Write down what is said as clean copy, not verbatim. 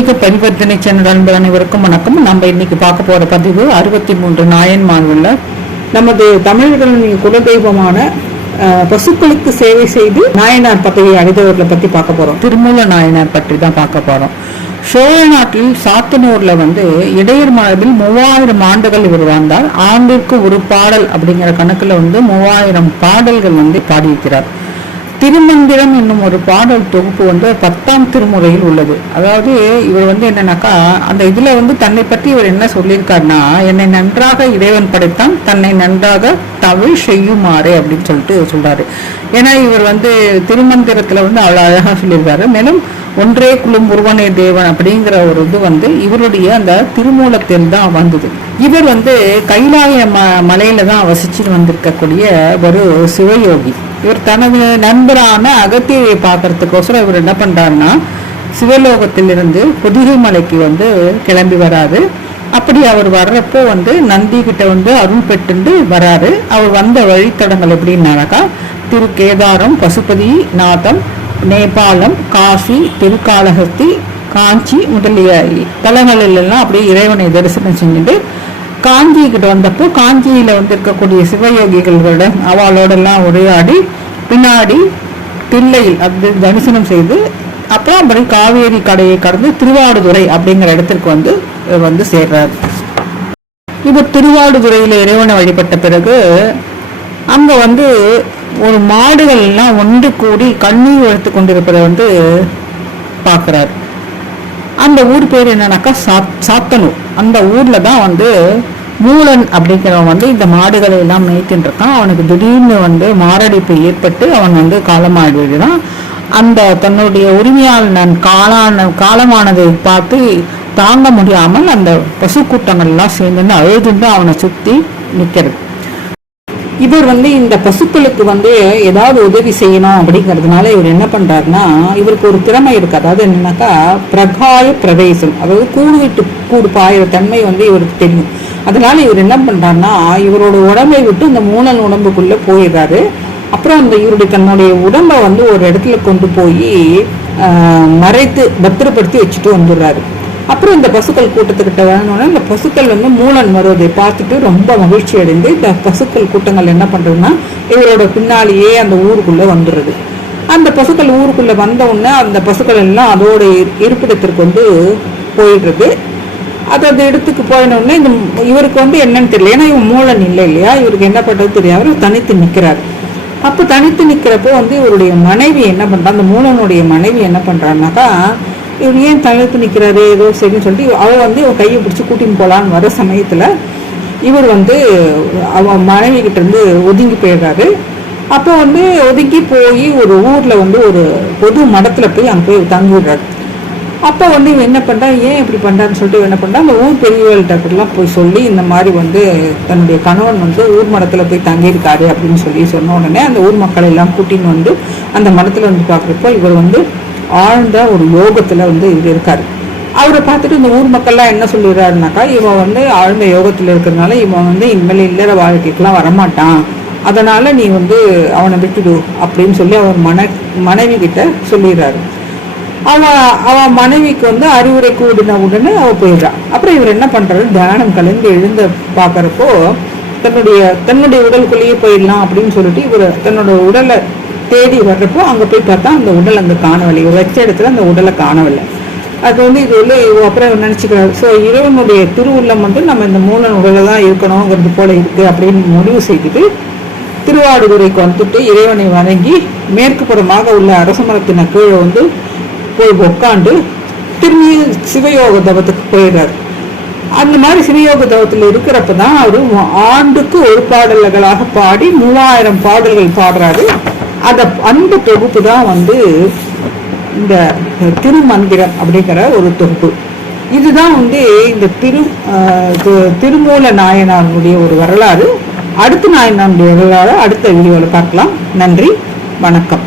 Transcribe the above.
ஆன்மீக பரிவர்த்தனை சேனல் நண்பர் அனைவருக்கும் வணக்கம். நம்ம இன்னைக்கு பார்க்க போற பதிவு 63 நாயன்மார்ல நமது தமிழர்களின் குலதெய்வமான பசுக்களுக்கு சேவை செய்து நாயனார் பதவியை அடைந்தவர்களை பத்தி பார்க்க போறோம். திருமூல நாயனார் பற்றி தான் பார்க்க போறோம். சோழ நாட்டில் சாத்தனூர்ல இடையர் மரபில் 3000 ஆண்டுகள் இவர் வாழ்ந்தார். ஆண்டிற்கு ஒரு பாடல் அப்படிங்கிற கணக்குல 3000 பாடல்கள் பாடியிருக்கிறார். திருமந்திரம் என்னும் ஒரு பாடல் தொகுப்பு 10ஆம் திருமுறையில் உள்ளது. அதாவது இவர் என்னன்னாக்கா அந்த இதுல தன்னை பற்றி இவர் என்ன சொல்லியிருக்காருன்னா, என்னை நன்றாக இறைவன் படைத்தான், தன்னை நன்றாக தமிழ் செய்யுமாறு அப்படின்னு சொல்லிட்டு சொல்றாரு. ஏன்னா இவர் திருமந்திரத்துல அவ்வளவு அழகா சொல்லியிருக்காரு. மேலும் ஒன்றே குலம் ஒருவனே தேவன் அப்படிங்கிற ஒரு இது இவருடைய அந்த திருமூலத்தில் தான் வந்தது. இவர் கைலாய மலையில தான் வசிச்சுட்டு வந்திருக்கக்கூடிய ஒரு சிவயோகி. இவர் தனது நண்பரான அகத்தியை பார்க்கறதுக்கோசரம் இவர் என்ன பண்றாருன்னா, சிவலோகத்திலிருந்து பொதிகை மலைக்கு கிளம்பி வராரு. அப்படி அவர் வர்றப்போ நந்தி கிட்ட அருள் பெற்று வராரு. அவர் வந்த வழித்தடங்கள் எப்படின்னாக்கா, திரு கேதாரம், பசுபதி நாதம், நேபாளம், காசி, திருக்காளஹஸ்தி, காஞ்சி முதலிய தலங்களிலெல்லாம் அப்படியே இறைவனை தரிசனம் செஞ்சுட்டு காஞ்சி கிட்ட வந்தப்போ காஞ்சியில இருக்கக்கூடிய சிவயோகிகளோட அவளோடெல்லாம் உரையாடி பின்னாடி தில்லையில் அப்படி தரிசனம் செய்து அப்புறம் அப்படி காவேரி கடையை கடந்து திருவாடுதுறை அப்படிங்கிற இடத்திற்கு சேர்றாரு. இவர் திருவாடுதுறையில இறைவனை வழிபட்ட பிறகு அங்க ஒரு மாடுகள் எல்லாம் ஒன்று கூடி கண்ணீர் வளர்த்து கொண்டிருப்பதை பாக்குறாரு. அந்த ஊர் பேர் என்னன்னாக்கா சாத்தனூர். அந்த ஊர்ல தான் மூலன் அப்படிங்கிறவன் இந்த மாடுகளை எல்லாம் மேய்த்துட்டு இருக்கான். அவனுக்கு திடீர்னு மாரடைப்பு ஏற்பட்டு அவன் காலமாயிடுறான். அந்த தன்னுடைய உரிமையாளன் காலமானதை பார்த்து தாங்க முடியாமல் அந்த பசு கூட்டங்கள் எல்லாம் சேர்ந்து அழுதுண்டு அவனை சுத்தி நிக்கிறது. இவர் இந்த பசுக்களுக்கு ஏதாவது உதவி செய்யணும் அப்படிங்கிறதுனால இவர் என்ன பண்றாருன்னா, இவருக்கு ஒரு திறமை இருக்கு. அதாவது என்னன்னாக்கா பிரகாய பிரவேசம், அதாவது கூடு விட்டு கூடு பாயிற தன்மை இவருக்கு தெரியும். அதனால இவர் என்ன பண்றாருன்னா, இவரோட உடம்பை விட்டு இந்த மூலன் உடம்புக்குள்ள போயிடுறாரு. அப்புறம் இவருடைய தன்னுடைய உடம்பை ஒரு இடத்துல கொண்டு போய் மறைத்து பத்திரப்படுத்தி வச்சுட்டு வந்துடுறாரு. அப்புறம் இந்த பசுக்கள் கூட்டத்துக்கிட்ட வரணும்னா இந்த பசுக்கள் மூலன் வருவதை பார்த்துட்டு ரொம்ப மகிழ்ச்சி அடைந்து இந்த பசுக்கள் கூட்டங்கள் என்ன பண்றதுன்னா, இவரோட பின்னாலேயே அந்த ஊருக்குள்ள வந்துடுறது. அந்த பசுக்கள் ஊருக்குள்ள வந்த உடனே அந்த பசுக்கள் எல்லாம் அதோட இருப்பிடத்திற்கு போயிடுறது. அது இடத்துக்கு போயினோடனே இந்த இவருக்கு என்னன்னு தெரியல. ஏன்னா இவன் மூலன் இல்லை இல்லையா, இவருக்கு என்ன பண்றது தெரியாம தனித்து நிற்கிறார். அப்போ தனித்து நிற்கிறப்போ இவருடைய மனைவி என்ன பண்றா, அந்த மூலனுடைய மனைவி என்ன பண்றான்னாக்கா, இவர் ஏன் தனித்து நிற்கிறாரு ஏதோ சரின்னு சொல்லிட்டு அவள் இவன் கையை பிடிச்சி கூட்டின்னு போகலான்னு வர சமயத்தில் இவர் அவன் மனைவி கிட்ட இருந்து ஒதுங்கி போயிடுறாரு. அப்போ ஒதுங்கி போய் ஒரு ஊர்ல ஒரு பொது மடத்துல போய் அங்கே போய் தங்கி விடுறாரு. அப்போ இவன் என்ன பண்றா, ஏன் இப்படி பண்றான்னு சொல்லிட்டு என்ன பண்றா, அந்த ஊர் பெரியவர்கள்ட்டெல்லாம் போய் சொல்லி இந்த மாதிரி தன்னுடைய கணவன் ஊர் மடத்துல போய் தங்கியிருக்காரு அப்படின்னு சொன்ன உடனே அந்த ஊர் மக்கள் எல்லாம் கூட்டின்னு அந்த மடத்துல பார்க்குறப்போ இவர் ஆழ்ந்த ஒரு யோகத்துல இவர் இருக்காரு. அவரை பார்த்துட்டு இந்த ஊர் மக்கள்லாம் என்ன சொல்லிடுறாருனாக்கா, இவன் ஆழ்ந்த யோகத்துல இருக்கிறதுனால இவன் இனிமேல் இல்லற வாழ்க்கைக்கெல்லாம் வரமாட்டான், அதனால நீ அவனை விட்டுடு அப்படின்னு சொல்லி அவர் மனைவி கிட்ட சொல்லிடுறாரு. அவன் மனைவிக்கு அறிவுரை கூடின உடனே அவ போயிடுறான். அப்புறம் இவர் என்ன பண்றாரு, தியானம் கலந்து எழுந்து பாக்குறப்போ தன்னுடைய உடலுக்குள்ளேயே போயிடலாம் அப்படின்னு சொல்லிட்டு இவர் தன்னோட உடலை தேடி வர்றப்போ அங்க போய் பார்த்தா அந்த உடல் அங்க காணவில்லை. இவர் வச்ச இடத்துல அந்த உடலை காணவில்லை. அது இது அப்புறம் நினைச்சுக்கிறாரு. ஸோ இறைவனுடைய திருவுள்ளம் நம்ம இந்த மூலன் உடலை தான் இருக்கணுங்கிறது போல இருக்கு அப்படின்னு முடிவு செய்துட்டு திருவாடுதுறைக்கு வந்துட்டு இறைவனை வணங்கி மேற்கு புறமாக உள்ள அரச மரத்தின கீழே போய் உட்காந்து திரும்பி சிவயோக தவத்துக்கு போயிடுறாரு. அந்த மாதிரி சிவயோக தவத்தில் இருக்கிறப்பதான் அவரு ஆண்டுக்கு ஒரு பாடல்களாக பாடி 3000 பாடல்கள் பாடுறாரு. அந்த தொகுப்பு தான் இந்த திருமந்திரம் அப்படிங்கிற ஒரு தொகுப்பு. இதுதான் இந்த திருமூல நாயனாருடைய ஒரு வரலாறு. அடுத்த நாயனாருடைய வரலாறு அடுத்த வீடியோவில் பார்க்கலாம். நன்றி, வணக்கம்.